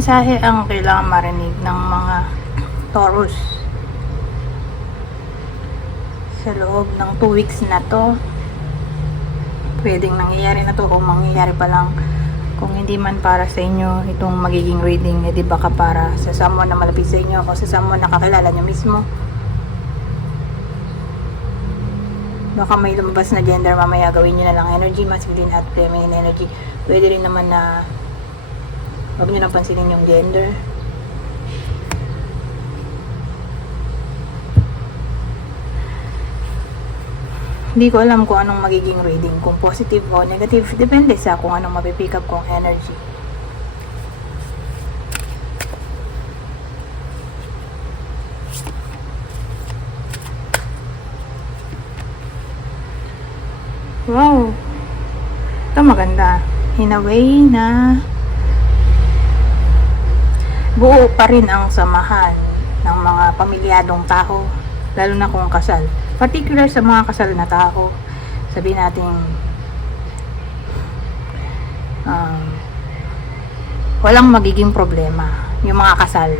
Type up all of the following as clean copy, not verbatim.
mensahe ang kailangan marinig ng mga Taurus sa loob ng 2 weeks na to? Pwedeng nangyayari na to o mangyayari pa lang. Kung hindi man para sa inyo itong magiging reading, di baka para sa someone na malapit sa inyo o sa someone na kakilala nyo mismo. Baka may lumabas na gender mamaya, gawin nyo na lang energy, masculine at feminine energy. Pwede rin naman na huwag nyo napansinin yung gender. Hindi ko alam kung anong magiging reading, kung positive o negative, depende sa kung anong mapipick up kong energy. Wow, ito maganda. In a way na buo pa rin ang samahan ng mga pamilyadong tao, lalo na kung kasal. Particular sa mga kasal na tao, sabihin natin walang magiging problema yung mga kasal,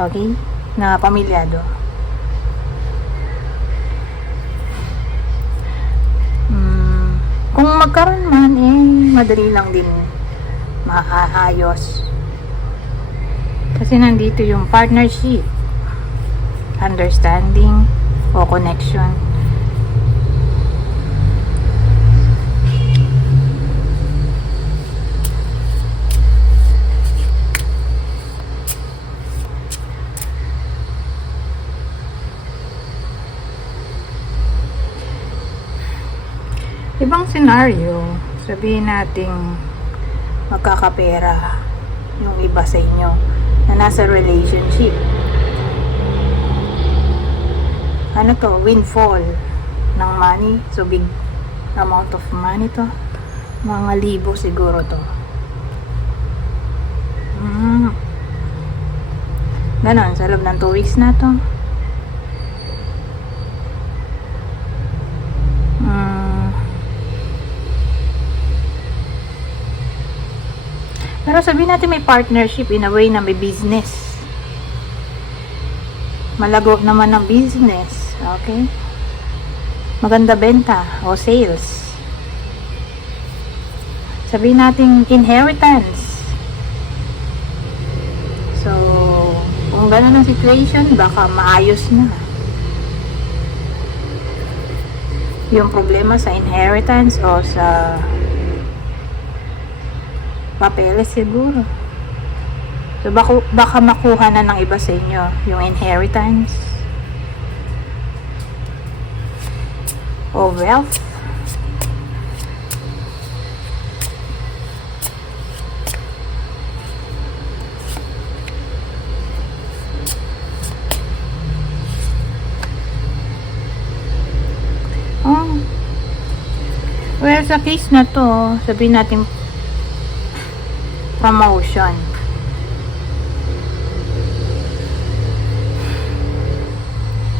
okay, na pamilyado. Kung magkaroon man, madali lang din maayos. Kasi nandito yung partnership, understanding, o connection. Ibang scenario, sabihin nating magkakapera yung iba sa inyo na nasa relationship. Ano to? Windfall ng money. So big amount of money to. Mga libo siguro to. Ganon, sa loob ng 2 weeks na to. Pero sabihin natin may partnership in a way na may business. Malago naman ng business. Okay? Maganda benta o sales. Sabihin natin inheritance. So, kung gano'n ang situation, baka maayos na yung problema sa inheritance o sa papeles siguro. So, baka makuha na ng iba sa inyo yung inheritance o wealth. Well, sa case na to, sabihin natin promotion.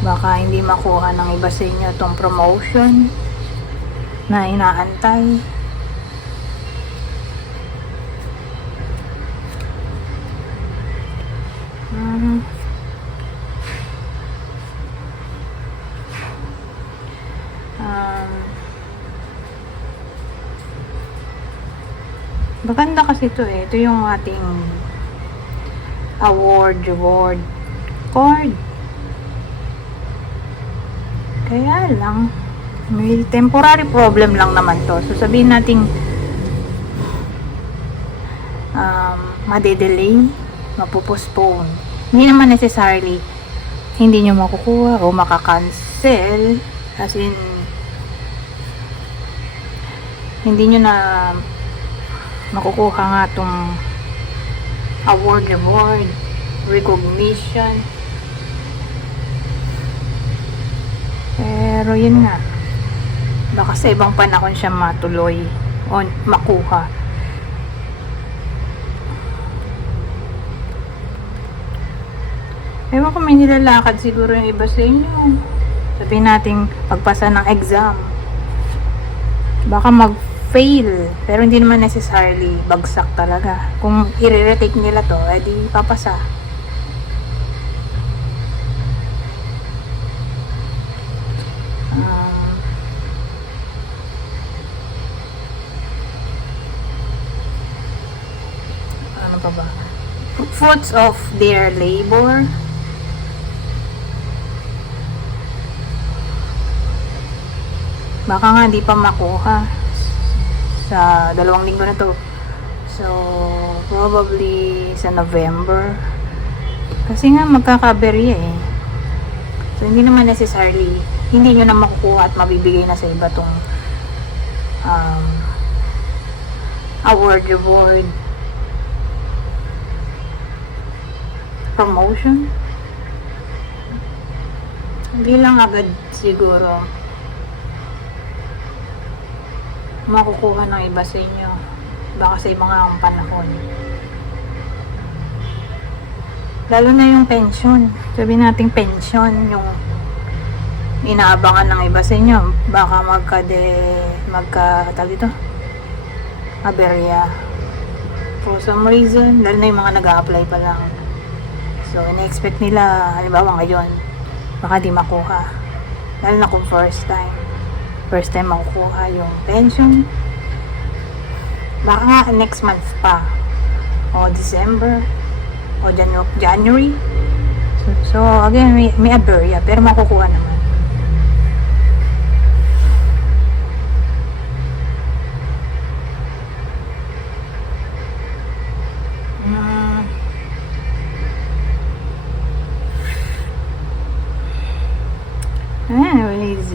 Baka hindi makuha ng iba sa inyo itong promotion na inaantay. Maganda kasi ito Ito yung ating award card. Kaya lang, may temporary problem lang naman to. So, sabihin natin madedelay, mapupostpone. Hindi naman necessarily hindi nyo makukuha o makakancel. As in, hindi nyo na makukuha nga itong award, recognition. Pero yun nga, baka sa ibang panahon siya matuloy o makuha. Ewan ko, may nilalakad siguro yung iba sa inyo. Sabihin natin pagpasa ng exam, baka fail. Pero hindi naman necessarily bagsak talaga. Kung i-retake nila to, edi papasa. Ano pa ba? Fruits of their labor. Baka nga di pa makuha sa 2 linggo na to. So, probably sa November. Kasi nga magkakaberya eh. So, hindi naman necessarily, hindi nyo na makukuha at mabibigay na sa iba tong award, reward, promotion. Hindi lang agad siguro makukuha ng iba sa inyo. Baka sa mga panahon. Lalo na yung pension. Sabi nating pension, yung inaabangan ng iba sa inyo. Baka tawag dito, aberya. For some reason, lalo na yung mga nag-a-apply pa lang. So, ina-expect nila, halimbawa ngayon, baka di makuha. Lalo na kung first time makukuha yung pension. Baka nga next month pa. O December. O January. So again, may aberya. Pero makukuha naman. Anyways.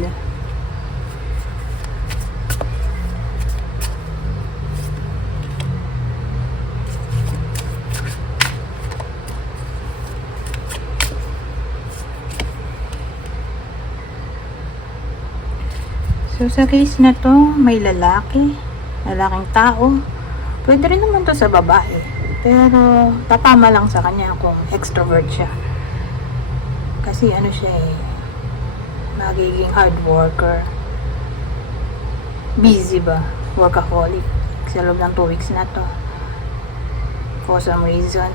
So, sa case na to, may lalaking tao. Pwede rin naman to sa babae. Pero, tatama lang sa kanya kung extrovert siya. Kasi ano siya eh, magiging hard worker. Busy ba? Workaholic. Sa loob ng 2 weeks na to. For some reason,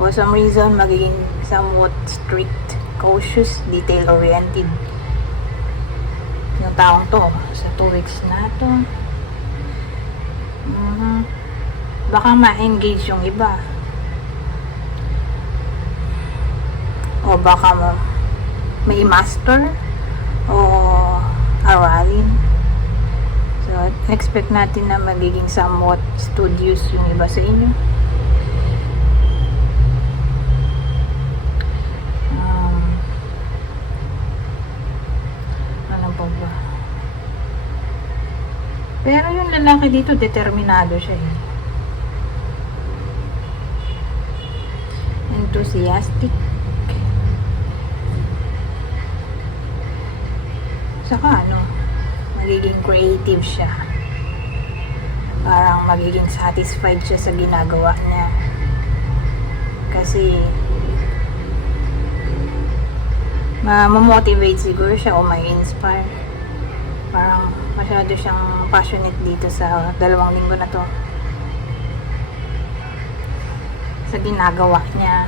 for some reason, magiging somewhat strict, cautious, detail-oriented yung taong to sa 2 weeks na to. Baka ma-engage yung iba, o baka may master o aralin. So expect natin na magiging somewhat studious yung iba sa inyo. Pero yung lalaki dito, determinado siya eh. Enthusiastic. Saka magiging creative siya. Parang magiging satisfied siya sa ginagawa niya. Kasi ma-motivate siguro siya o may inspire. Parang masyado siyang passionate dito sa 2 linggo na to. Sa ginagawa niya.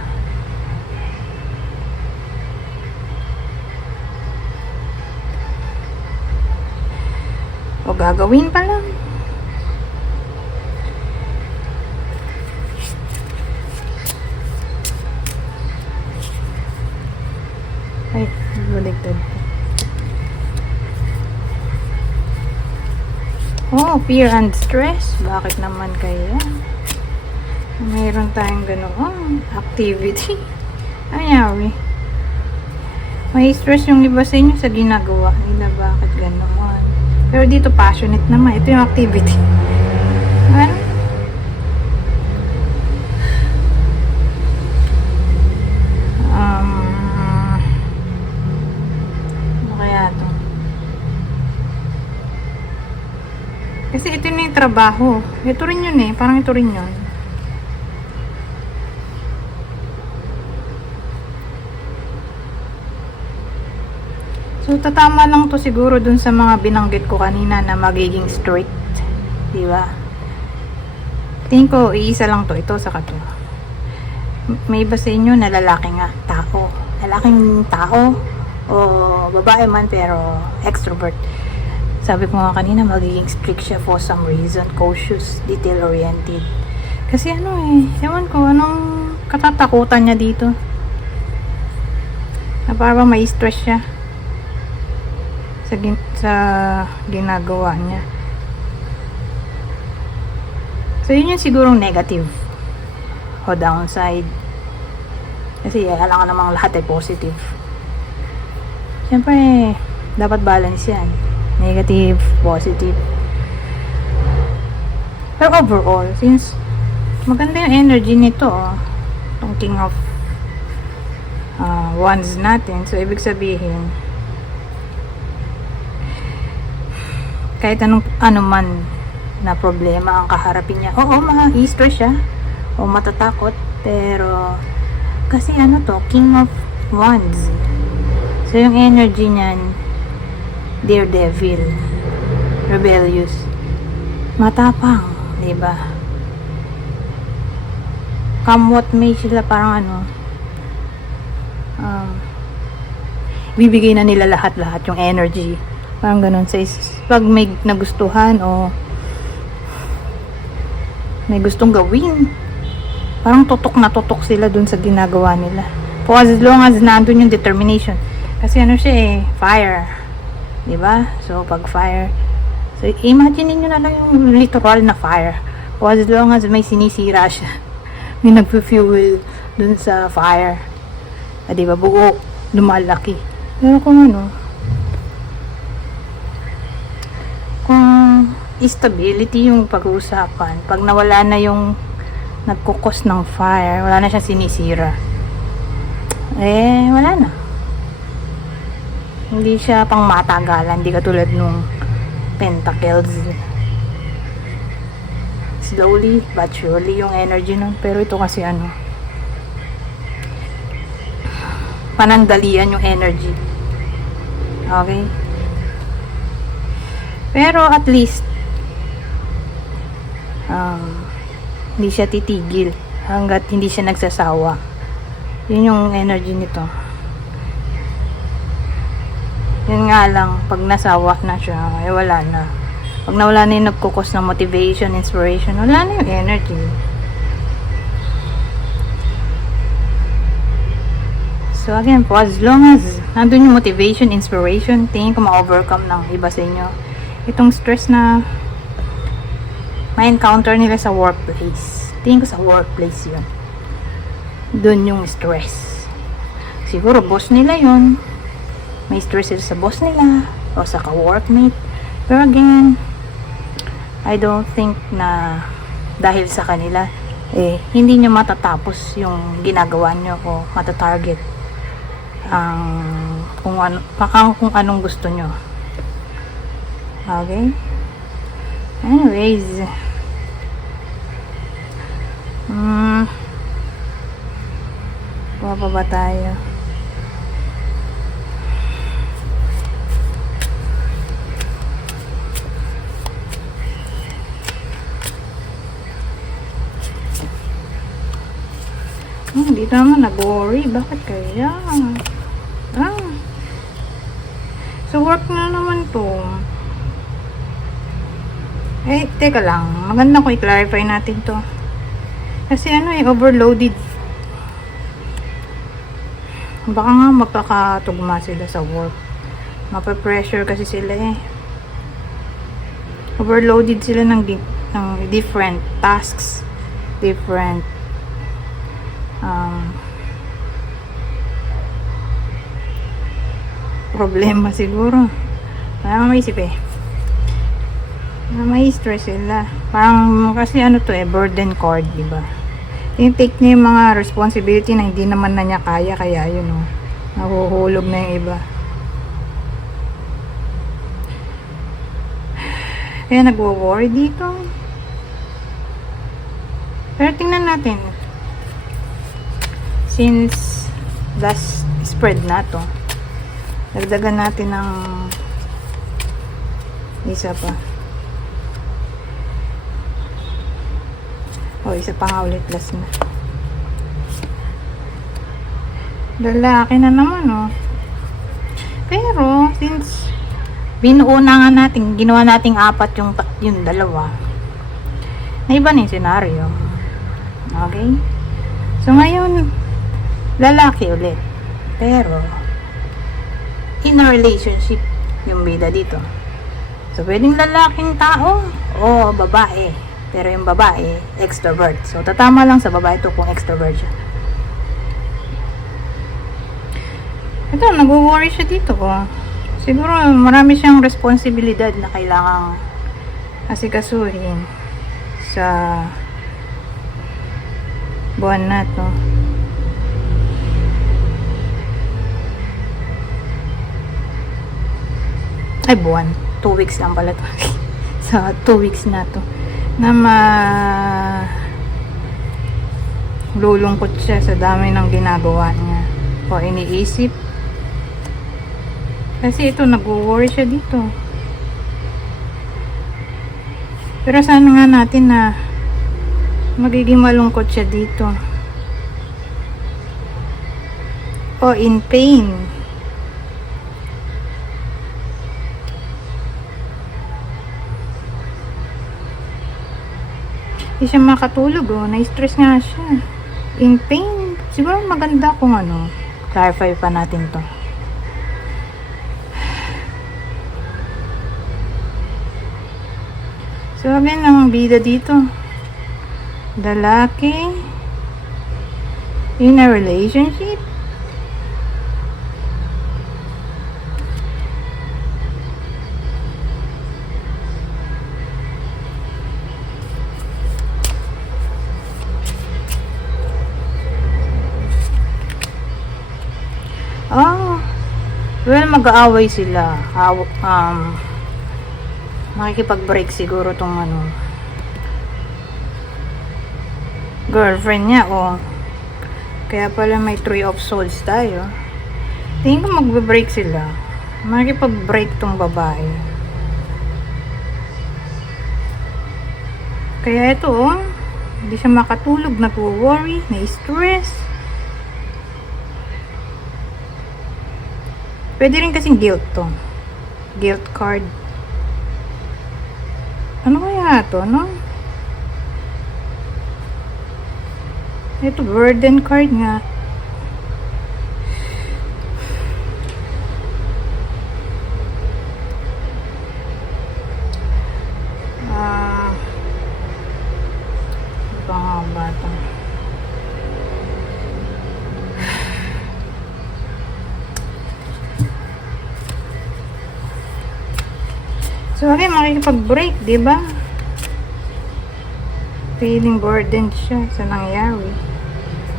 O gagawin pa lang. Ay, baligtad po. Oh, fear and stress. Bakit naman kaya? Mayroon tayong ganoon activity. Ayawi. May stress yung iba sa inyo sa ginagawa nila. Bakit ganoon? Pero dito passionate naman. Ito yung activity. Ano? Ano kaya ito? Kasi ito na yung trabaho. Ito rin yun eh. Parang ito rin yun. So, So, tatama lang to siguro dun sa mga binanggit ko kanina na magiging straight. Di ba? Tingin ko, iisa lang to. Ito sa to. May iba sa inyo na lalaki nga. Tao. Lalaking tao. O babae man pero extrovert. Sabi ko nga kanina, magiging strict siya for some reason. Cautious. Detail-oriented. Kasi ano ewan ko, anong katatakutan niya dito. Na parang may stress siya sa ginagawa niya. So, yun yung sigurong negative o downside. Kasi alam ka namang lahat ay positive. Siyempre, dapat balance yan. Negative, positive. Pero overall, since maganda yung energy nito, itong King of Wands natin, so ibig sabihin, kahit ano man na problema ang kaharapin niya, oo, ma-stress siya o matatakot, pero kasi ano to, King of Wands, so yung energy niyan, daredevil, rebellious, matapang, diba? Come what may, sila parang bibigay na nila lahat-lahat yung energy. Parang ganun. Pag may nagustuhan o may gustong gawin, parang tutok na tutok sila dun sa ginagawa nila. For as long as nandun yung determination. Kasi ano siya fire. Diba? So, pag fire, so imagine niyo na lang yung literal na fire. For as long as may sinisira siya, may nagpo-fuel dun sa fire. Diba? Buo, lumalaki. Pero kung stability yung pag-uusapan, pag nawala na yung nagkukos ng fire, wala na siya sinisira, wala na, hindi siya pang matagalan, hindi katulad nung Pentacles. Slowly but surely yung energy nun, pero ito kasi panandalian yung energy. Okay, pero at least hindi siya titigil hanggat hindi siya nagsasawa. Yun yung energy nito. Yun nga lang, pag nasawa na siya, wala na. Pag nawala na yung nagkukos ng motivation, inspiration, wala na yung energy. So again, for as long as nandun yung motivation, inspiration, tingin ko ma-overcome ng iba sa inyo itong stress na ma-encounter nila sa workplace. Tingin ko sa workplace yun. Doon yung stress. Siguro boss nila yun. May stress sila sa boss nila o sa ka-workmate. Pero again, I don't think na dahil sa kanila hindi nyo matatapos yung ginagawa nyo o matatarget kung anong gusto nyo. Okay? Anyways, baba ba tayo? Dito naman nag-worry. Bakit kaya? So work na naman to. Teka lang. Maganda ko i-clarify natin to. Kasi overloaded. Baka nga magkakatugma sila sa work. Mapapressure kasi sila Overloaded sila ng different tasks. Different problema siguro. Parang may isip may stress sila. Parang kasi burden card, diba? Take niya yung mga responsibility na hindi naman na niya kaya, kaya nahuhulog na yung iba. Kaya nagwo-worry dito. Pero tingnan natin. Since last spread na to, Dagdagan natin ng isa pa. O, isa pa nga ulit, last na. Lalaki na naman, oh. Pero, since binuuna nga natin, ginawa nating 4 yung dalawa, na iba na yung senaryo. Okay? So, ngayon, lalaki ulit. Pero, in a relationship, yung bida dito. So, pwedeng lalaking tao o babae. Pero yung babae, extrovert. So, tatama lang sa babae ito kung extrovert siya. Ito, nag-worry siya dito. Oh. Siguro, marami siyang responsibilidad na kailangang asikasuhin sa buwan na to. Ay, buwan. 2 weeks lang pala to. Sa 2 weeks na to. Na lulungkot siya sa dami ng ginagawa niya. O iniisip. Kasi ito, nag-worry siya dito. Pero sana nga natin na magiging malungkot siya dito. O in pain. Hindi siya makatulog, oh. Na-stress nga siya. In pain. Siguro maganda kung ano. Clarify pa natin to. So, again, ang bida dito. Lalaki in a relationship. Oh, well, mag-aaway sila. Makikipag-break siguro tong ano, girlfriend niya, oh. Kaya pala may 3 of swords tayo. Tingin ko magbe-break sila. Makikipag-break tong babae. Kaya ito, oh, hindi siya makatulog, nag-worry, na-stress. Pwede rin kasing guilt to. Guilt card. Ano kaya to, no? Ito, burden card nga. Ito nga ba ito? So, okay, makikipag-break, diba? Feeling burdened siya sa nangyari.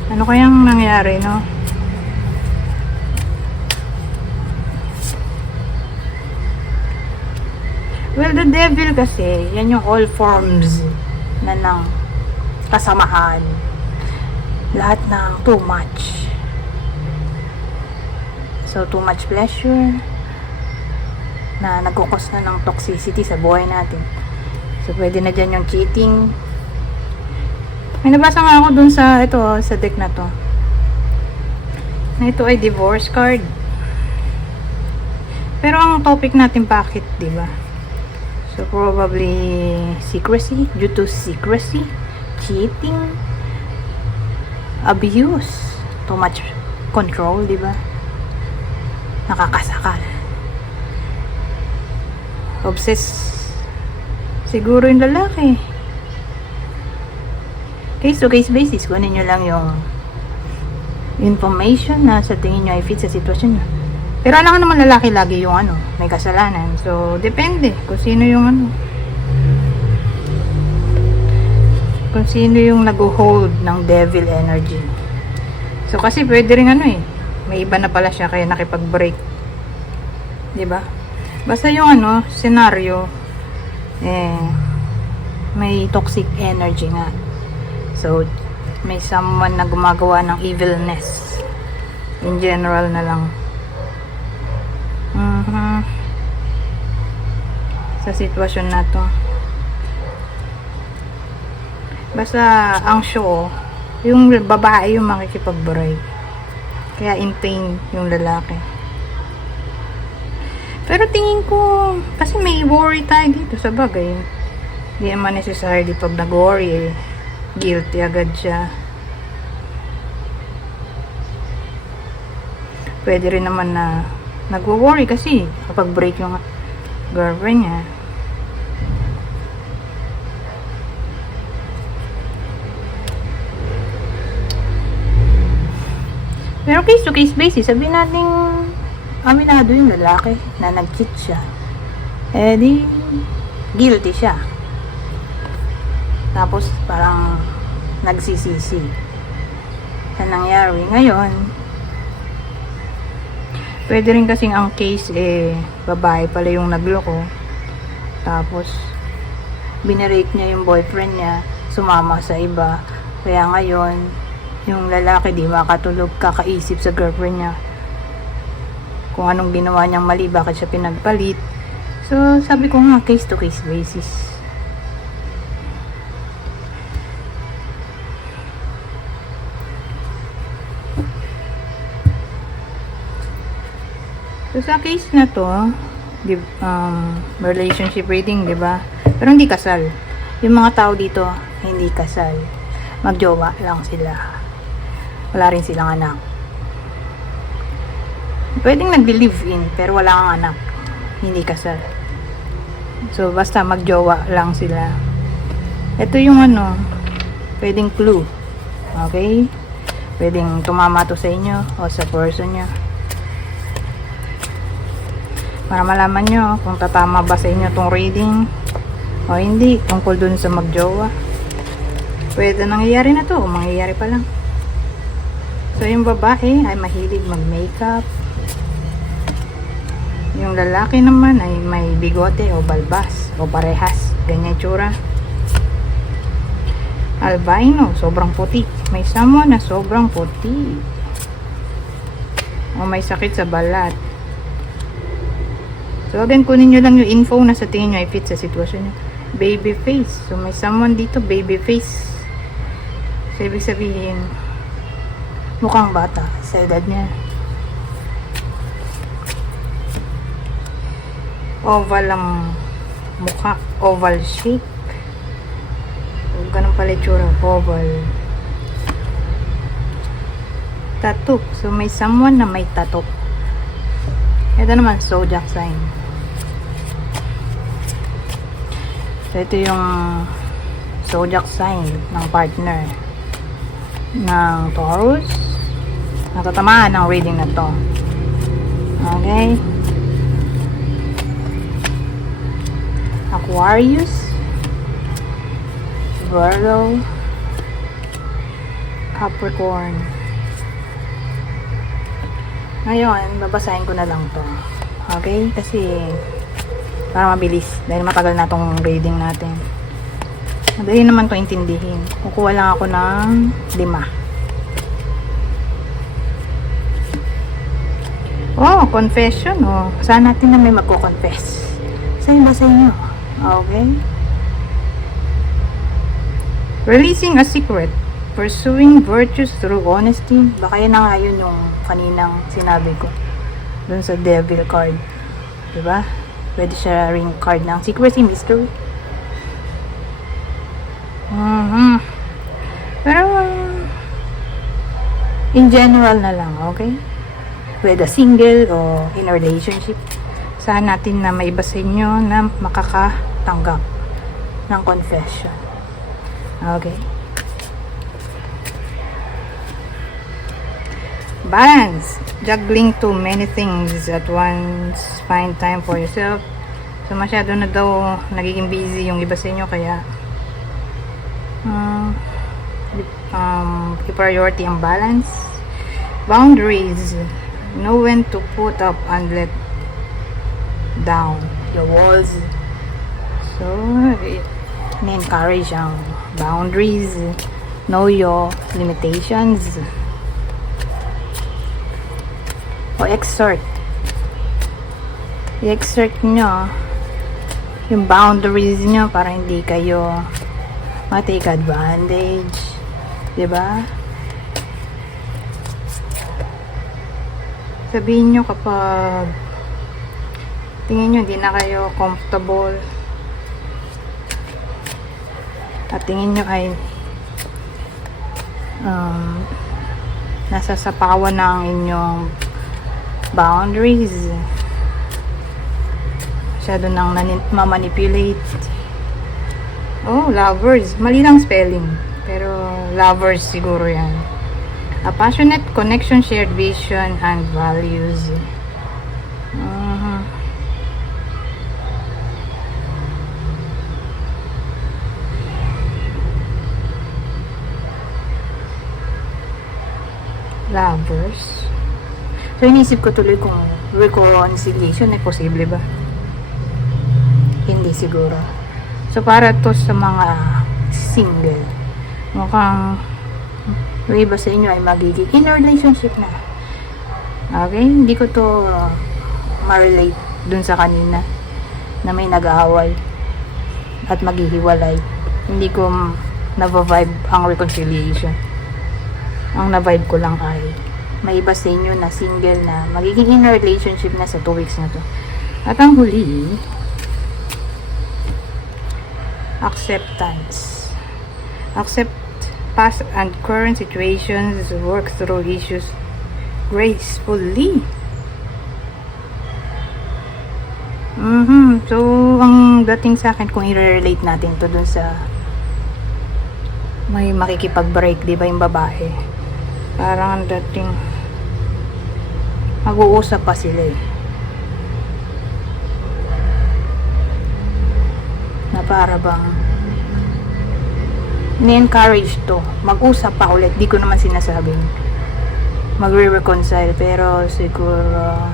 Ano kayang nangyari, no? Well, the devil kasi, yan yung all forms na ng kasamahan. Lahat ng too much. So, too much pleasure na nagkukos na ng toxicity sa buhay natin. So, pwede na dyan yung cheating. May nabasa nga ako dun sa, ito, sa deck na to. Na ito ay divorce card. Pero ang topic natin, bakit, diba? So, probably secrecy, due to secrecy, cheating, abuse, too much control, diba? Nakakasakal. Obsessed siguro yung lalaki. Case to case basis, kunin nyo lang yung information na sa tingin nyo ay fit sa sitwasyon nyo. Pero alam naman lalaki lagi yung ano, may kasalanan. So, depende kung sino yung ano. Kung sino yung nag-hold ng devil energy. So, kasi pwede rin ano eh. May iba na pala siya kaya nakipag-break. Diba? Basta yung ano, senaryo, may toxic energy nga. So, may someone na gumagawa ng evilness. In general na lang. sa sitwasyon na to. Basta ang show, yung babae yung makikipag-break. Kaya in pain yung lalaki. Pero tingin ko, kasi may worry tayo dito sa bagay. Hindi naman necessarily pag nag-worry, guilty agad siya. Pwede rin naman na nag-worry kasi kapag break yung girlfriend niya. Pero case to case basis, sabihin natin aminado yung lalaki na nag-cheat siya. Eh di, guilty siya. Tapos parang nagsisisi. Yan nangyari. Ngayon, pwede rin kasing ang case babae pala yung nagloko. Tapos binirake niya yung boyfriend niya, sumama sa iba. Kaya ngayon, yung lalaki di makatulog, kakaisip sa girlfriend niya kung anong ginawa niyang mali, bakit siya pinagpalit. So sabi ko nga, case to case basis. So sa case na to, relationship rating, di ba? Pero hindi kasal. Yung mga tao dito hindi kasal, magjowa lang sila. Wala rin silang anak. Pwedeng nag-live-in pero wala kang anak, hindi kasal. So basta magjowa lang sila. Ito yung pwedeng clue. Okay? Pwedeng tumama to sa inyo o sa person nyo, para malaman nyo kung tatama ba sa inyo tong reading o hindi, tungkol dun sa magjowa. Pwede nangyayari na to o mangyayari pa lang. So yung babae ay mahilig mag-makeup, yung lalaki naman ay may bigote o balbas o parehas, ganyan tsura. Albino, sobrang puti. May someone na sobrang puti o may sakit sa balat. So again, kunin nyo lang yung info na sa tingin nyo ay fit sa sitwasyon nyo. Baby face. So may someone dito, baby face. So ibig sabihin, mukhang bata sa edad niya. Oval ang mukha, oval shape. So, ganun pala itsura, oval. Tattoo. So may someone na may tattoo. Ito naman, zodiac sign. So ito yung zodiac sign ng partner ng Taurus. Natatamaan ng reading na to. Okay? Aquarius, Virgo, Capricorn. Ngayon, babasahin ko na lang to. Okay? Kasi para mabilis. Dahil matagal na tong reading natin. Madali naman to intindihin. Kukuha lang ako ng 5. Oh, confession. Oh. Saan natin na may magko-confess? Sa inyo. Okay? Releasing a secret. Pursuing virtues through honesty. Baka yan na nga yun yung kaninang sinabi ko. Dun sa devil card. Diba? Pwede siya ring card ng secrecy, mystery. Pero, in general na lang, okay? Whether single o in a relationship, saan natin na maiba sa inyo na makakatanggap ng confession. Okay? Balance. Juggling too many things at once. Find time for yourself. So, masyado na daw nagiging busy yung iba sa inyo, kaya i-priority ang balance. Boundaries. Know when to put up and let down your walls. So, encourage ang boundaries. Know your limitations. O exert. I-exert nyo yung boundaries nyo para hindi kayo ma-take advantage. 'Di ba? Sabihin nyo kapag tingin nyo hindi na kayo comfortable at tingin nyo ay nasa sapawan na ang inyong boundaries, masyado nang mamanipulate. Lovers, mali lang spelling, pero lovers siguro yan. A passionate connection, shared vision and values. Lovers. So, inisip ko tuloy kung reconciliation ay posible ba? Hindi siguro. So, para to sa mga single. Mukhang yung iba sa inyo ay magiging in a relationship na. Okay? Hindi ko to ma-relate dun sa kanina na may nag-aaway at maghihiwalay. Hindi ko na-vibe ang reconciliation. Ang na-vibe ko lang ay may iba sa inyo na single na magiging in a relationship na sa 2 weeks na to. At ang huli, acceptance. Accept past and current situations, work through issues gracefully. So, ang dating sa akin, kung i-relate natin to dun sa may makikipag-break, di ba, yung babae? Parang ang dating mag-uusap pa sila eh. Na para bang ni-encourage to. Mag-usap pa ulit. Di ko naman sinasabing magre-reconcile, pero siguro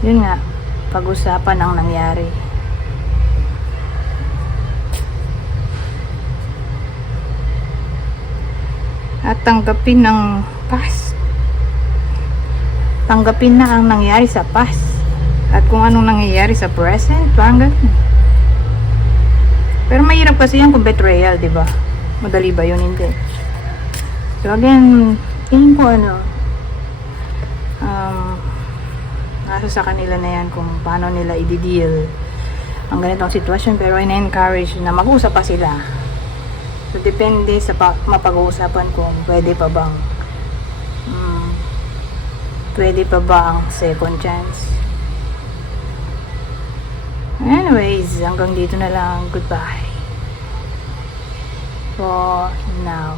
yun nga, pag-usapan ang nangyari. At tanggapin ng past. Tanggapin na ang nangyari sa past. At kung anong nangyayari sa present, parang ganun. Pero mahirap kasi yan kung betrayal, di ba? Madali ba yun? Hindi. So again, tingin ko nasa sa kanila na yan kung paano nila i-deal ang ganitong sitwasyon, pero ina-encourage na mag-usap pa sila. So depende sa mapag-uusapan kung pwede pa bang ang second chance. Anyways, hanggang dito na lang. Goodbye for now.